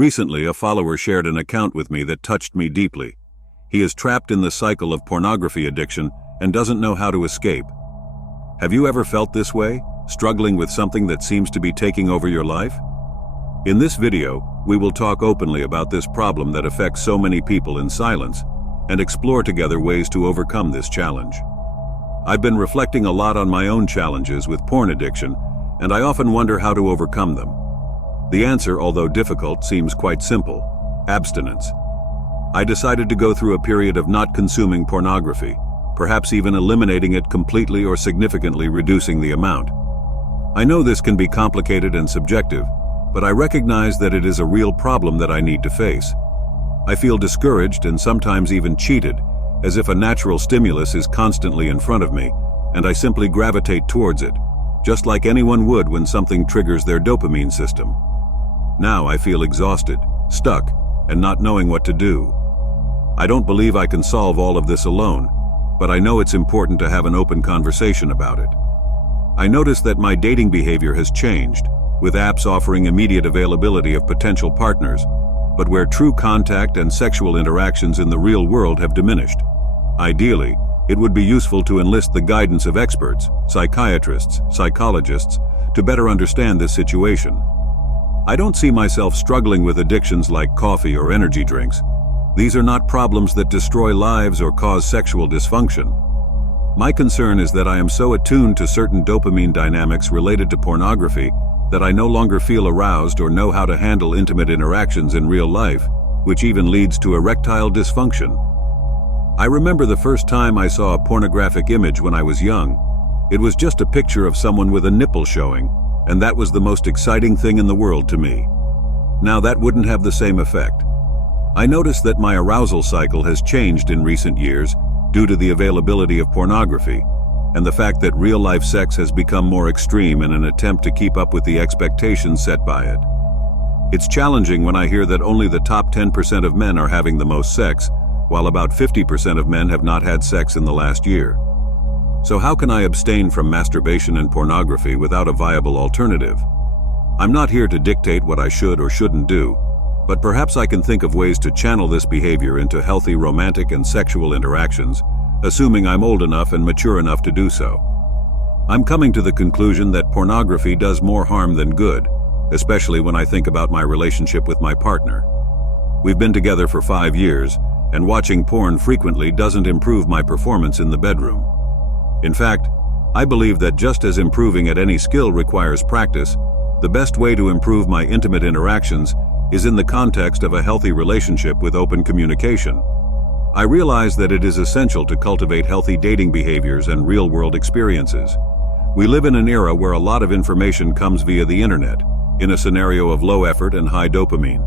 Recently, a follower shared an account with me that touched me deeply. He is trapped in the cycle of pornography addiction and doesn't know how to escape. Have you ever felt this way, struggling with something that seems to be taking over your life? In this video, we will talk openly about this problem that affects so many people in silence and explore together ways to overcome this challenge. I've been reflecting a lot on my own challenges with porn addiction, and I often wonder how to overcome them. The answer, although difficult, seems quite simple: abstinence. I decided to go through a period of not consuming pornography, perhaps even eliminating it completely or significantly reducing the amount. I know this can be complicated and subjective, but I recognize that it is a real problem that I need to face. I feel discouraged and sometimes even cheated, as if a natural stimulus is constantly in front of me, and I simply gravitate towards it, just like anyone would when something triggers their dopamine system. Now I feel exhausted, stuck, and not knowing what to do. I don't believe I can solve all of this alone, but I know it's important to have an open conversation about it. I notice that my dating behavior has changed, with apps offering immediate availability of potential partners, but where true contact and sexual interactions in the real world have diminished. Ideally, it would be useful to enlist the guidance of experts, psychiatrists, psychologists, to better understand this situation. I don't see myself struggling with addictions like coffee or energy drinks. These are not problems that destroy lives or cause sexual dysfunction. My concern is that I am so attuned to certain dopamine dynamics related to pornography that I no longer feel aroused or know how to handle intimate interactions in real life, which even leads to erectile dysfunction. I remember the first time I saw a pornographic image when I was young. It was just a picture of someone with a nipple showing, and that was the most exciting thing in the world to me. Now that wouldn't have the same effect. I noticed that my arousal cycle has changed in recent years due to the availability of pornography, and the fact that real-life sex has become more extreme in an attempt to keep up with the expectations set by it. It's challenging when I hear that only the top 10% of men are having the most sex, while about 50% of men have not had sex in the last year. So how can I abstain from masturbation and pornography without a viable alternative? I'm not here to dictate what I should or shouldn't do, but perhaps I can think of ways to channel this behavior into healthy romantic and sexual interactions, assuming I'm old enough and mature enough to do so. I'm coming to the conclusion that pornography does more harm than good, especially when I think about my relationship with my partner. We've been together for 5 years, and watching porn frequently doesn't improve my performance in the bedroom. In fact, I believe that just as improving at any skill requires practice, the best way to improve my intimate interactions is in the context of a healthy relationship with open communication. I realize that it is essential to cultivate healthy dating behaviors and real-world experiences. We live in an era where a lot of information comes via the internet, in a scenario of low effort and high dopamine.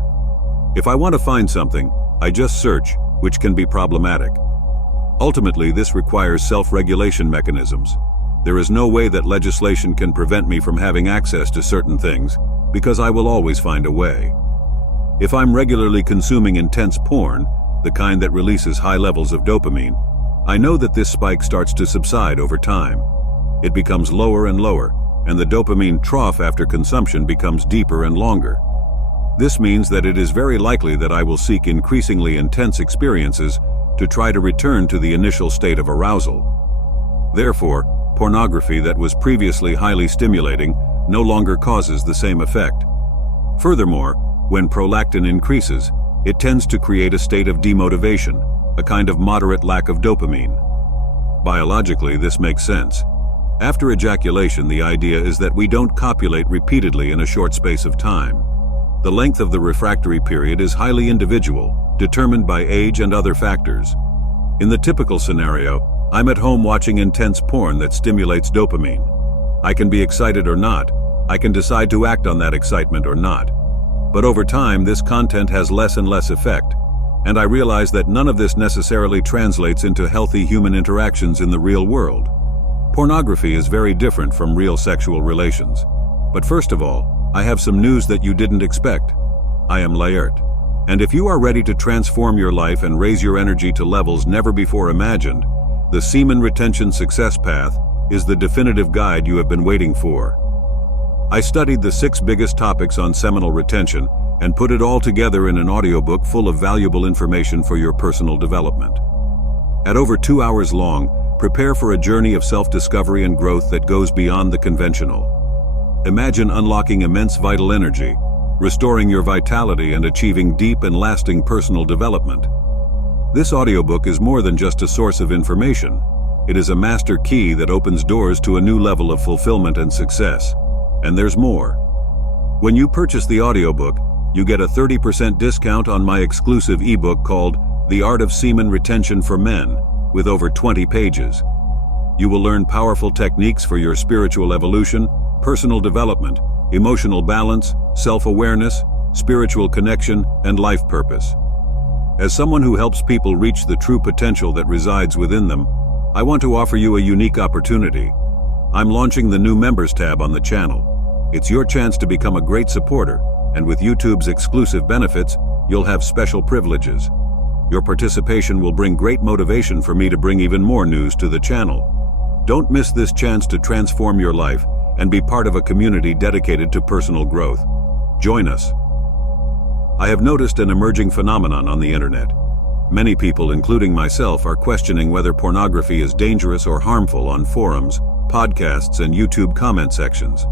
If I want to find something, I just search, which can be problematic. Ultimately, this requires self-regulation mechanisms. There is no way that legislation can prevent me from having access to certain things, because I will always find a way. If I'm regularly consuming intense porn, the kind that releases high levels of dopamine, I know that this spike starts to subside over time. It becomes lower and lower, and the dopamine trough after consumption becomes deeper and longer. This means that it is very likely that I will seek increasingly intense experiences to try to return to the initial state of arousal. Therefore, pornography that was previously highly stimulating no longer causes the same effect. Furthermore, when prolactin increases, it tends to create a state of demotivation, a kind of moderate lack of dopamine. Biologically, this makes sense. After ejaculation, the idea is that we don't copulate repeatedly in a short space of time. The length of the refractory period is highly individual, determined by age and other factors. In the typical scenario, I'm at home watching intense porn that stimulates dopamine. I can be excited or not. I can decide to act on that excitement or not. But over time, this content has less and less effect, and I realize that none of this necessarily translates into healthy human interactions in the real world. Pornography is very different from real sexual relations. But first of all, I have some news that you didn't expect. I am Laert, and if you are ready to transform your life and raise your energy to levels never before imagined, the Semen Retention Success Path is the definitive guide you have been waiting for. I studied the 6 biggest topics on seminal retention and put it all together in an audiobook full of valuable information for your personal development. At over 2 hours long, prepare for a journey of self-discovery and growth that goes beyond the conventional. Imagine unlocking immense vital energy, restoring your vitality and achieving deep and lasting personal development. This audiobook is more than just a source of information. It is a master key that opens doors to a new level of fulfillment and success. And there's more. When you purchase the audiobook, you get a 30% discount on my exclusive ebook called The Art of Semen Retention for Men, with over 20 pages. You will learn powerful techniques for your spiritual evolution, personal development, emotional balance, self-awareness, spiritual connection, and life purpose. As someone who helps people reach the true potential that resides within them, I want to offer you a unique opportunity. I'm launching the new Members tab on the channel. It's your chance to become a great supporter, and with YouTube's exclusive benefits, you'll have special privileges. Your participation will bring great motivation for me to bring even more news to the channel. Don't miss this chance to transform your life and be part of a community dedicated to personal growth. Join us. I have noticed an emerging phenomenon on the internet. Many people, including myself, are questioning whether pornography is dangerous or harmful on forums, podcasts, and YouTube comment sections.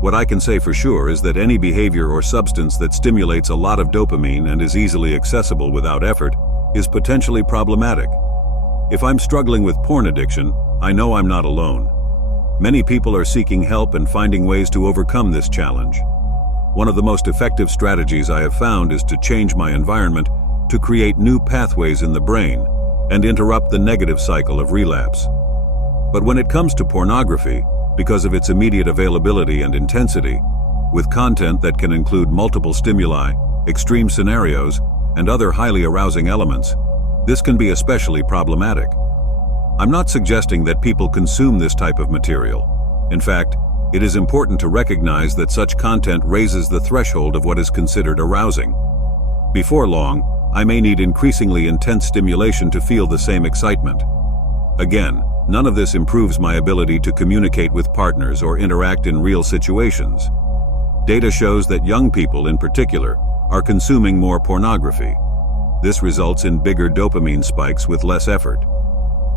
What I can say for sure is that any behavior or substance that stimulates a lot of dopamine and is easily accessible without effort is potentially problematic. If I'm struggling with porn addiction, I know I'm not alone. Many people are seeking help and finding ways to overcome this challenge. One of the most effective strategies I have found is to change my environment to create new pathways in the brain and interrupt the negative cycle of relapse. But when it comes to pornography, because of its immediate availability and intensity, with content that can include multiple stimuli, extreme scenarios, and other highly arousing elements, this can be especially problematic. I'm not suggesting that people consume this type of material. In fact, it is important to recognize that such content raises the threshold of what is considered arousing. Before long, I may need increasingly intense stimulation to feel the same excitement. Again, none of this improves my ability to communicate with partners or interact in real situations. Data shows that young people, in particular, are consuming more pornography. This results in bigger dopamine spikes with less effort.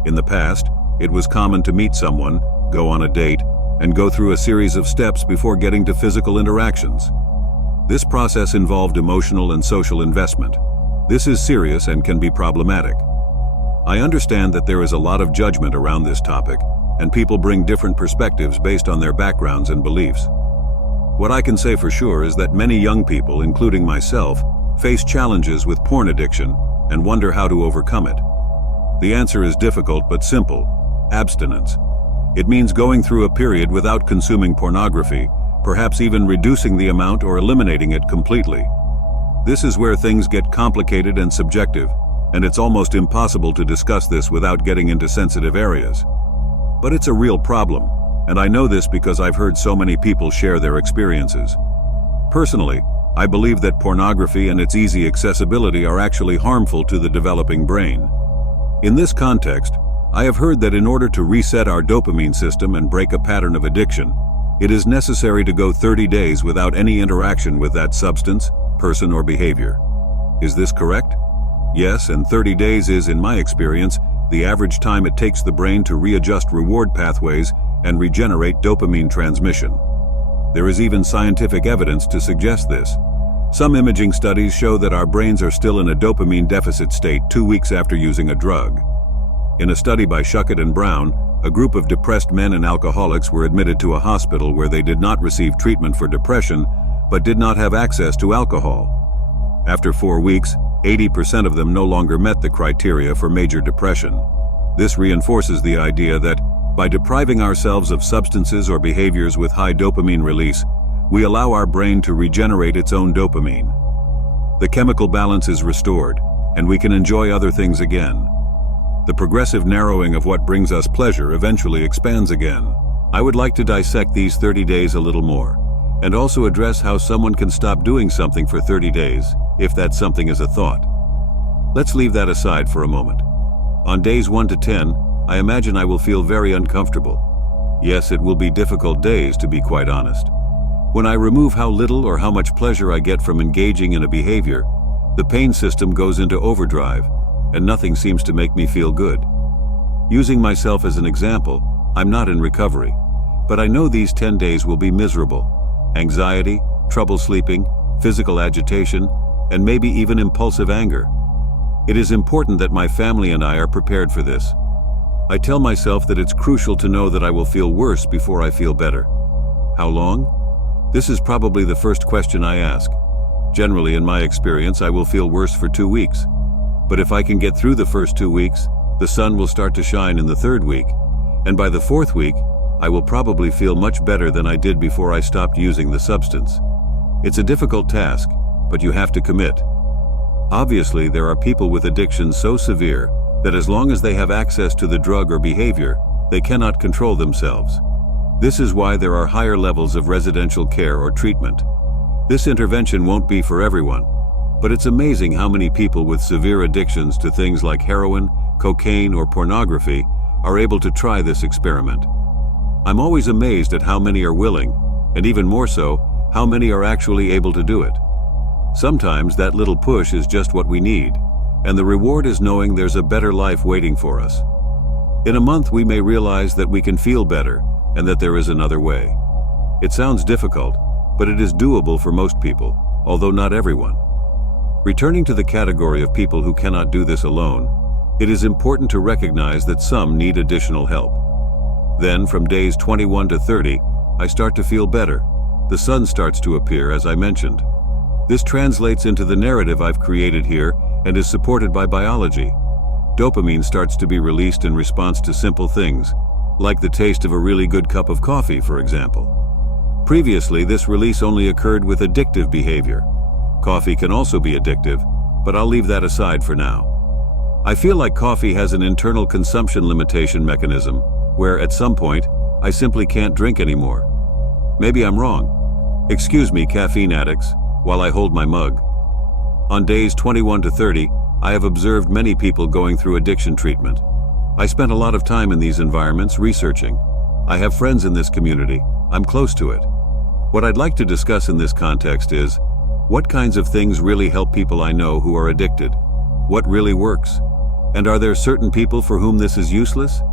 In the past, it was common to meet someone, go on a date, and go through a series of steps before getting to physical interactions. This process involved emotional and social investment. This is serious and can be problematic. I understand that there is a lot of judgment around this topic, and people bring different perspectives based on their backgrounds and beliefs. What I can say for sure is that many young people, including myself, face challenges with porn addiction and wonder how to overcome it. The answer is difficult but simple: abstinence. It means going through a period without consuming pornography, perhaps even reducing the amount or eliminating it completely. This is where things get complicated and subjective, and it's almost impossible to discuss this without getting into sensitive areas. But it's a real problem, and I know this because I've heard so many people share their experiences. Personally, I believe that pornography and its easy accessibility are actually harmful to the developing brain. In this context, I have heard that in order to reset our dopamine system and break a pattern of addiction, it is necessary to go 30 days without any interaction with that substance, person, or behavior. Is this correct? Yes, and 30 days is, in my experience, the average time it takes the brain to readjust reward pathways and regenerate dopamine transmission. There is even scientific evidence to suggest this. Some imaging studies show that our brains are still in a dopamine deficit state 2 weeks after using a drug. In a study by Schuckett and Brown, a group of depressed men and alcoholics were admitted to a hospital where they did not receive treatment for depression, but did not have access to alcohol. After 4 weeks, 80% of them no longer met the criteria for major depression. This reinforces the idea that, by depriving ourselves of substances or behaviors with high dopamine release, we allow our brain to regenerate its own dopamine. The chemical balance is restored, and we can enjoy other things again. The progressive narrowing of what brings us pleasure eventually expands again. I would like to dissect these 30 days a little more, and also address how someone can stop doing something for 30 days, if that something is a thought. Let's leave that aside for a moment. On days 1 to 10, I imagine I will feel very uncomfortable. Yes, it will be difficult days, to be quite honest. When I remove how little or how much pleasure I get from engaging in a behavior, the pain system goes into overdrive, and nothing seems to make me feel good. Using myself as an example, I'm not in recovery, but I know these 10 days will be miserable. Anxiety, trouble sleeping, physical agitation, and maybe even impulsive anger. It is important that my family and I are prepared for this. I tell myself that it's crucial to know that I will feel worse before I feel better. How long? This is probably the first question I ask. Generally, in my experience, I will feel worse for 2 weeks. But if I can get through the first 2 weeks, the sun will start to shine in the 3rd week, and by the 4th week, I will probably feel much better than I did before I stopped using the substance. It's a difficult task, but you have to commit. Obviously, there are people with addictions so severe that as long as they have access to the drug or behavior, they cannot control themselves. This is why there are higher levels of residential care or treatment. This intervention won't be for everyone, but it's amazing how many people with severe addictions to things like heroin, cocaine, or pornography are able to try this experiment. I'm always amazed at how many are willing, and even more so, how many are actually able to do it. Sometimes that little push is just what we need, and the reward is knowing there's a better life waiting for us. In a month we may realize that we can feel better, and that there is another way. It sounds difficult, but it is doable for most people, although not everyone. Returning to the category of people who cannot do this alone, it is important to recognize that some need additional help. Then, from days 21 to 30, I start to feel better. The sun starts to appear, as I mentioned. This translates into the narrative I've created here and is supported by biology. Dopamine starts to be released in response to simple things, like the taste of a really good cup of coffee, for example. Previously, this release only occurred with addictive behavior. Coffee can also be addictive, but I'll leave that aside for now. I feel like coffee has an internal consumption limitation mechanism, where at some point, I simply can't drink anymore. Maybe I'm wrong. Excuse me, caffeine addicts, while I hold my mug. On days 21 to 30, I have observed many people going through addiction treatment. I spent a lot of time in these environments researching. I have friends in this community. I'm close to it. What I'd like to discuss in this context is, what kinds of things really help people I know who are addicted? What really works? And are there certain people for whom this is useless?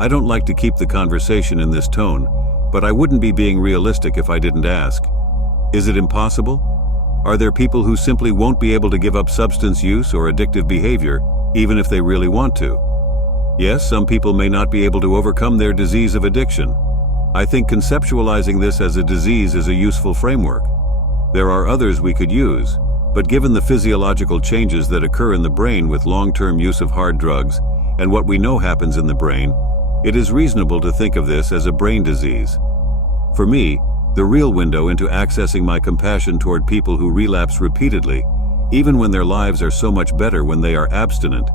I don't like to keep the conversation in this tone, but I wouldn't be being realistic if I didn't ask. Is it impossible? Are there people who simply won't be able to give up substance use or addictive behavior, even if they really want to? Yes, some people may not be able to overcome their disease of addiction. I think conceptualizing this as a disease is a useful framework. There are others we could use, but given the physiological changes that occur in the brain with long-term use of hard drugs and what we know happens in the brain, it is reasonable to think of this as a brain disease. For me, the real window into accessing my compassion toward people who relapse repeatedly, even when their lives are so much better when they are abstinent,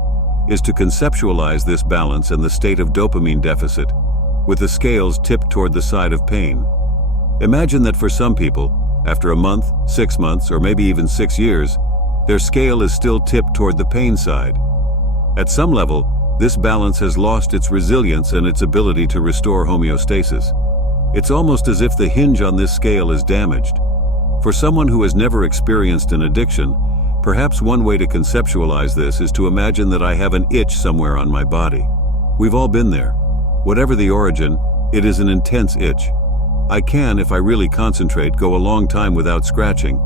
is to conceptualize this balance and the state of dopamine deficit, with the scales tipped toward the side of pain. Imagine that for some people, after a month, 6 months, or maybe even 6 years, their scale is still tipped toward the pain side. At some level, this balance has lost its resilience and its ability to restore homeostasis. It's almost as if the hinge on this scale is damaged. For someone who has never experienced an addiction, perhaps one way to conceptualize this is to imagine that I have an itch somewhere on my body. We've all been there. Whatever the origin, it is an intense itch. I can, if I really concentrate, go a long time without scratching,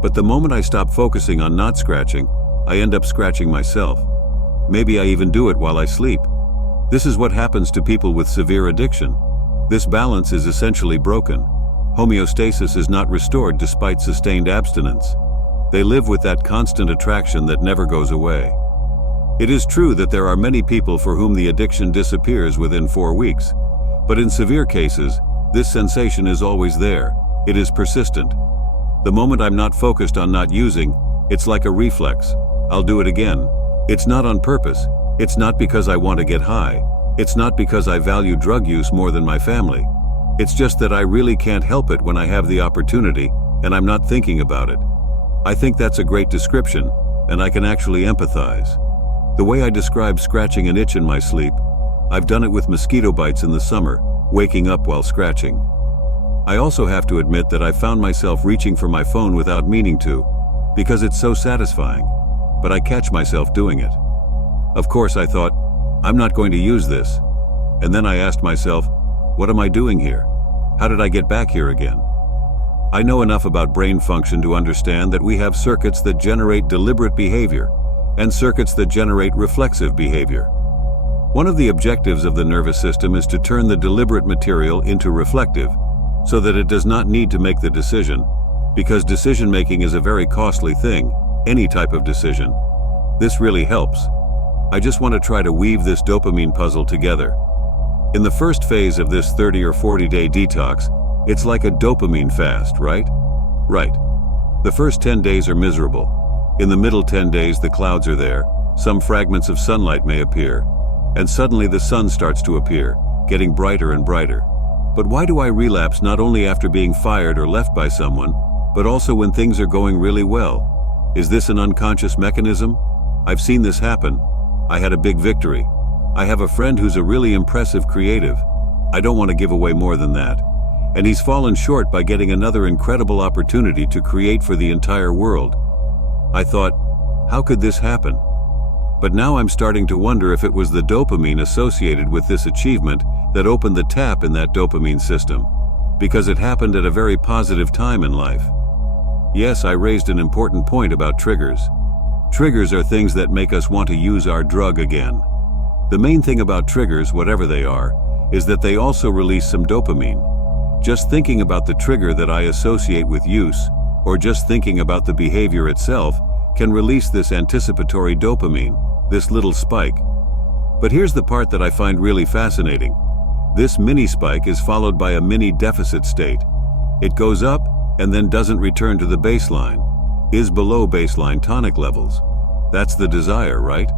but the moment I stop focusing on not scratching, I end up scratching myself. Maybe I even do it while I sleep. This is what happens to people with severe addiction. This balance is essentially broken. Homeostasis is not restored despite sustained abstinence. They live with that constant attraction that never goes away. It is true that there are many people for whom the addiction disappears within 4 weeks, but in severe cases, this sensation is always there. It is persistent. The moment I'm not focused on not using, it's like a reflex. I'll do it again. It's not on purpose. It's not because I want to get high. It's not because I value drug use more than my family. It's just that I really can't help it when I have the opportunity, and I'm not thinking about it. I think that's a great description, and I can actually empathize. The way I describe scratching an itch in my sleep, I've done it with mosquito bites in the summer, waking up while scratching. I also have to admit that I found myself reaching for my phone without meaning to, because it's so satisfying, but I catch myself doing it. Of course, I thought, I'm not going to use this. And then I asked myself, what am I doing here? How did I get back here again? I know enough about brain function to understand that we have circuits that generate deliberate behavior and circuits that generate reflexive behavior. One of the objectives of the nervous system is to turn the deliberate material into reflective, so that it does not need to make the decision, because decision-making is a very costly thing, any type of decision. This really helps. I just want to try to weave this dopamine puzzle together. In the first phase of this 30 or 40-day detox, it's like a dopamine fast, right? Right. The first 10 days are miserable. In the middle 10 days, the clouds are there, some fragments of sunlight may appear, and suddenly the sun starts to appear, getting brighter and brighter. But why do I relapse not only after being fired or left by someone, but also when things are going really well? Is this an unconscious mechanism? I've seen this happen. I had a big victory. I have a friend who's a really impressive creative. I don't want to give away more than that. And he's fallen short by getting another incredible opportunity to create for the entire world. I thought, how could this happen? But now I'm starting to wonder if it was the dopamine associated with this achievement that opened the tap in that dopamine system, because it happened at a very positive time in life. Yes, I raised an important point about triggers. Triggers are things that make us want to use our drug again. The main thing about triggers, whatever they are, is that they also release some dopamine. Just thinking about the trigger that I associate with use, or just thinking about the behavior itself, can release this anticipatory dopamine, this little spike. But here's the part that I find really fascinating. This mini spike is followed by a mini deficit state. It goes up and then doesn't return to the baseline, is below baseline tonic levels. That's the desire, right?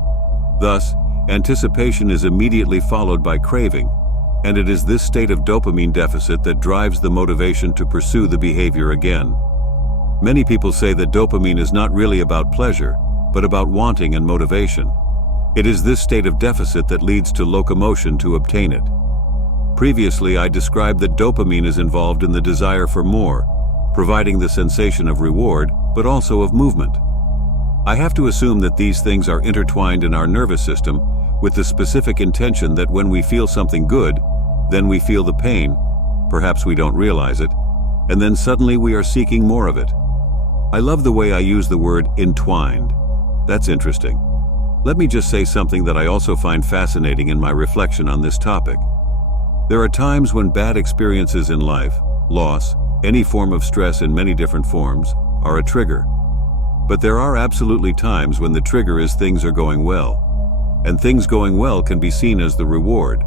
Thus, anticipation is immediately followed by craving, and it is this state of dopamine deficit that drives the motivation to pursue the behavior again. Many people say that dopamine is not really about pleasure, but about wanting and motivation. It is this state of deficit that leads to locomotion to obtain it. Previously, I described that dopamine is involved in the desire for more, providing the sensation of reward, but also of movement. I have to assume that these things are intertwined in our nervous system with the specific intention that when we feel something good, then we feel the pain, perhaps we don't realize it, and then suddenly we are seeking more of it. I love the way I use the word entwined. That's interesting. Let me just say something that I also find fascinating in my reflection on this topic. There are times when bad experiences in life, loss, any form of stress in many different forms, are a trigger. But there are absolutely times when the trigger is things are going well. And things going well can be seen as the reward.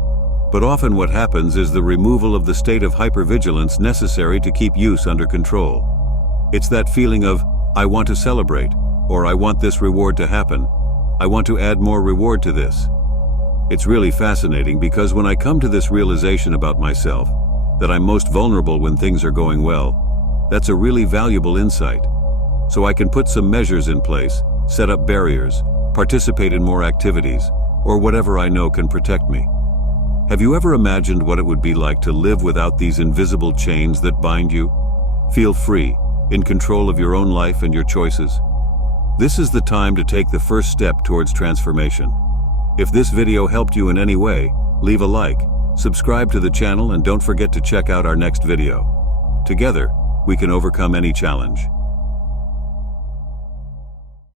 But often what happens is the removal of the state of hypervigilance necessary to keep use under control. It's that feeling of, I want to celebrate, or I want this reward to happen. I want to add more reward to this. It's really fascinating because when I come to this realization about myself, that I'm most vulnerable when things are going well, that's a really valuable insight. So I can put some measures in place, set up barriers, participate in more activities, or whatever I know can protect me. Have you ever imagined what it would be like to live without these invisible chains that bind you? Feel free, in control of your own life and your choices. This is the time to take the first step towards transformation. If this video helped you in any way, leave a like, subscribe to the channel, and don't forget to check out our next video. Together, we can overcome any challenge.